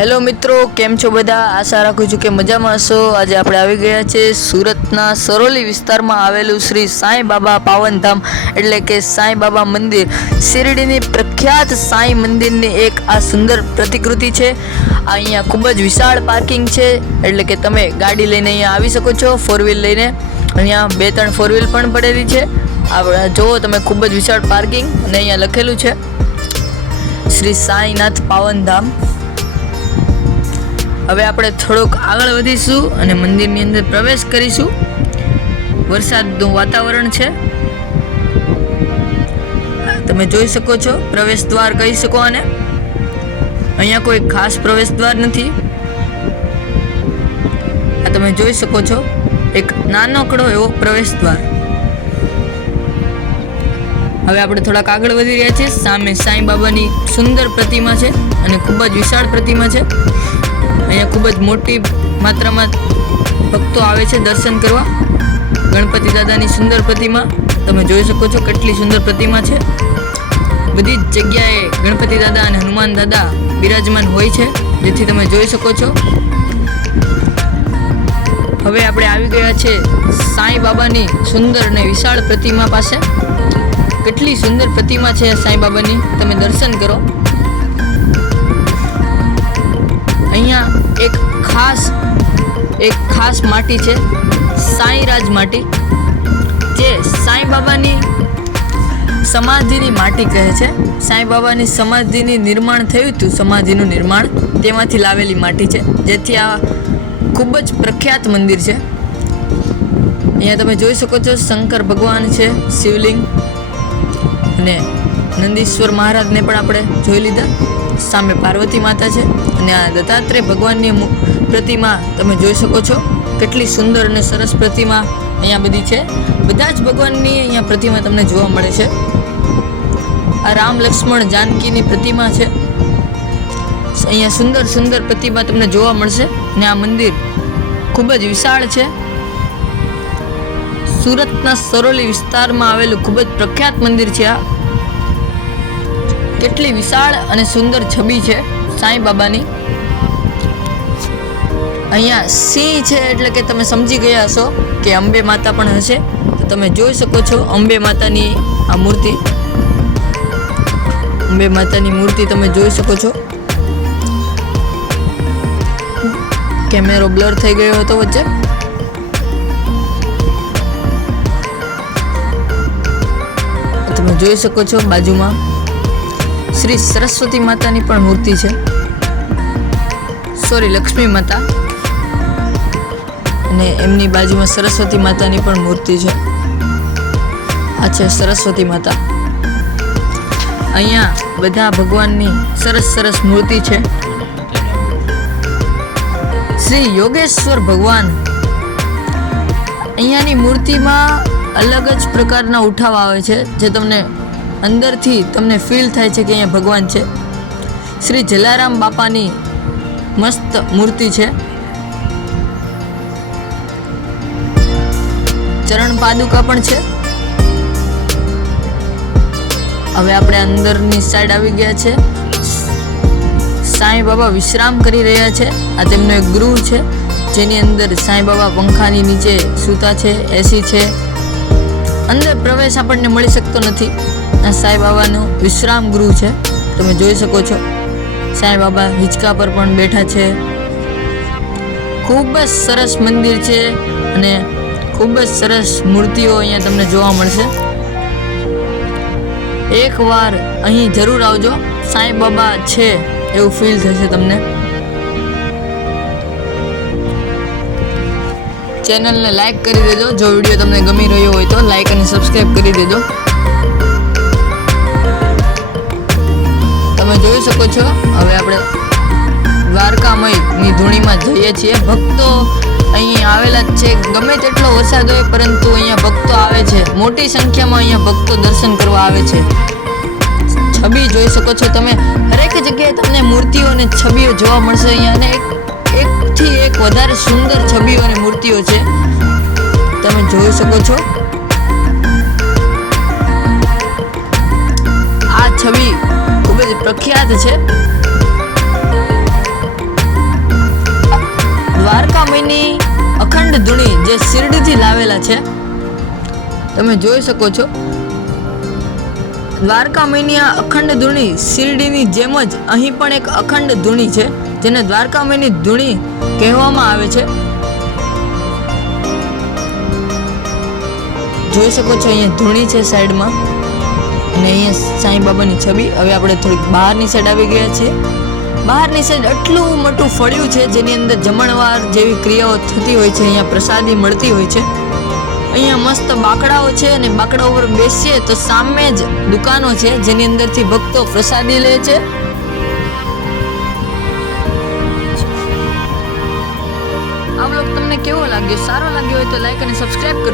Hello મિત્રો, કેમ છો બધા? આશા રાખું છું કે મજામાં હશો। આજે આપણે આવી ગયા છે સુરતના સરોલી વિસ્તારમાં આવેલું શ્રી સાંઈ બાબા પાવનધામ એટલે કે સાંઈ બાબા મંદિર। શિરડીની પ્રખ્યાત સાંઈ મંદિરની એક આ સુંદર પ્રતિકૃતિ છે। અહીંયા ખૂબ જ વિશાળ પાર્કિંગ છે, એટલે કે તમે ગાડી લઈને અહીંયા આવી શકો છો, 4 વ્હીલ લઈને। અહીંયા 2-3 4 વ્હીલ પણ પડેલી છે। આ જુઓ તમે, ખૂબ જ વિશાળ પાર્કિંગ અને અહીંયા લખેલું છે શ્રી સાંઈનાથ પાવનધામ। હવે આપણે થોડુંક આગળ વધીશું અને મંદિરની અંદર પ્રવેશ કરીશું। વરસાદનું વાતાવરણ છે, તમે જોઈ શકો છો। પ્રવેશ દ્વાર કહી શકો આને। અહીંયા કોઈ ખાસ પ્રવેશ દ્વાર નથી। આ તમે જોઈ શકો છો, એક નાનકડો એવો પ્રવેશ દ્વાર। હવે આપણે થોડાક આગળ વધી રહ્યા છીએ। સામે સાંઈ બાબાની સુંદર પ્રતિમા છે અને ખૂબ જ વિશાળ પ્રતિમા છે। અહીંયા ખૂબ જ મોટી માત્રામાં ભક્તો આવે છે દર્શન કરવા। ગણપતિ દાદાની સુંદર પ્રતિમા તમે જોઈ શકો છો, કેટલી સુંદર પ્રતિમા છે। બધી જ જગ્યાએ ગણપતિ દાદા અને હનુમાન દાદા બિરાજમાન હોય છે, જેથી તમે જોઈ શકો છો। હવે આપણે આવી ગયા છે સાંઈ બાબાની સુંદર અને વિશાળ પ્રતિમા પાસે। કેટલી સુંદર પ્રતિમા છે સાંઈ બાબાની, તમે દર્શન કરો। અહીંયા એક ખાસ માટી છે, સાંઈરાજ માટી, જે સાંઈ બાબાની સમાધિની માટી કહે છે। સાંઈ બાબાની સમાધિની નિર્માણ થયું હતું, સમાધિનું નિર્માણ તેમાંથી લાવેલી માટી છે, જેથી આ ખૂબ જ પ્રખ્યાત મંદિર છે। અહીંયા તમે જોઈ શકો છો, શંકર ભગવાન છે, શિવલિંગ, અને નંદીશ્વર મહારાજને પણ આપણે જોઈ લીધા। સામે પાર્વતી માતા છે અને આ દત્તાત્રેય ભગવાનની પ્રતિમા તમે જોઈ શકો છો। કેટલી સુંદર અને સરસ પ્રતિમા અહીંયા બધી છે। બધા જ ભગવાનની અહીંયા પ્રતિમા તમને જોવા મળે છે। આ રામ લક્ષ્મણ જાનકીની પ્રતિમા છે। અહીંયા સુંદર સુંદર પ્રતિમા તમને જોવા મળશે ને આ મંદિર ખૂબ જ વિશાળ છે। સુરતના સરોલી વિસ્તારમાં આવેલું ખૂબ જ પ્રખ્યાત મંદિર છે આ। કેટલી વિશાળ અને સુંદર છબી છે સાંઈ બાબાની। અહીંયા સિંહ છે એટલે કે તમે સમજી ગયા હશો કે અંબે માતા પણ હશે, તો તમે જોઈ શકો છો અંબે માતાની આ મૂર્તિ। અંબે માતાની મૂર્તિ તમે જોઈ શકો છો। કેમેરો બ્લર થઈ ગયો હતો વચ્ચે। તમે જોઈ શકો છો બાજુમાં શ્રી સરસ્વતી માતાની પણ મૂર્તિ છે, સોરી લક્ષ્મી માતા, અને એમની બાજુમાં સરસ્વતી માતાની પણ મૂર્તિ છે। આ છે સરસ્વતી માતા। અહીંયા બધા ભગવાનની સરસ સરસ મૂર્તિ છે। શ્રી યોગેશ્વર ભગવાન, અહીંયાની મૂર્તિમાં અલગ જ પ્રકારના ઉઠાવ આવે છે, જે તમને અંદરથી તમને ફીલ થાય છે કે અહીંયા ભગવાન છે। શ્રી જલારામ બાપાની મસ્ત મૂર્તિ છે। ચરણ પાદુકા પણ છે। હવે આપણે અંદરની સાઈડ આવી ગયા છે। સાંઈ બાબા વિશ્રામ કરી રહ્યા છે। આ તેમનો એક ગૃહ છે, જેની અંદર સાંઈ બાબા પંખાની નીચે સૂતા છે, એસી છે। અંદર પ્રવેશ આપણને મળી શકતો નથી। આ સાંઈ બાબાનું વિશ્રામ ગૃહ છે, તમે જોઈ શકો છો। સાંઈ બાબા હિંચકા પર પણ બેઠા છે। ખૂબ જ સરસ મંદિર છે અને ખૂબ જ સરસ મૂર્તિઓ અહીંયા તમને જોવા મળશે। એકવાર અહીં જરૂર આવજો, સાંઈ બાબા છે એવું ફીલ થશે તમને। ચેનલને લાઈક કરી દેજો, જો વિડીયો તમને ગમી રહ્યો હોય તો લાઈક અને સબસ્ક્રાઈબ કરી દેજો। તમે જોઈ શકો છો, હવે આપણે દ્વારકામયની ધૂણીમાં જઈએ છીએ। ભક્તો અહીં આવેલા જ છે, ગમે તેટલો વરસાદ હોય પરંતુ અહીંયા ભક્તો આવે છે, મોટી સંખ્યામાં અહીંયા ભક્તો દર્શન કરવા આવે છે। છબી જોઈ શકો છો તમે, હરેક જગ્યાએ તમને મૂર્તિઓ અને છબીઓ જોવા મળશે અહીંયા, અને એકથી એક વધારે સુંદર છબીઓ અને મૂર્તિઓ છે, તમે જોઈ શકો છો। આ છબી ખૂબ જ પ્રખ્યાત છે। દૂરથી લાવેલા છે. તમે જોઈ શકો છો દ્વારકામયની આ અખંડ ધૂણી શિરડીની જેમ જ અહીં પણ એક અખંડ ધૂણી છે, જેને દ્વારકામયની ધૂણી કહેવામાં આવે છે. જોઈ શકો છો અહીંયા ધૂણી છે સાઈડમાં, અને અહીંયા સાંઈ બાબાની છબી. હવે આપણે થોડીક બહારની સાઈડ આવી ગયા છીએ. બહારની સાઈડ આટલું મોટું ફળિયું છે જેની અંદર જમણવાર જેવી ક્રિયાઓ થતી હોય છે. અહીંયા પ્રસાદી મળતી હોય છે. અહીંયા મસ્ત બાકડાઓ છે, અને બાકડા ઉપર બેસીએ તો સામે જ દુકાનો છે જેની અંદરથી ભક્તો પ્રસાદી લે છે. આ બ્લોગ તમને કેવો લાગ્યો? સારો લાગ્યો હોય તો લાઈક અને સબસ્ક્રાઇબ કરો.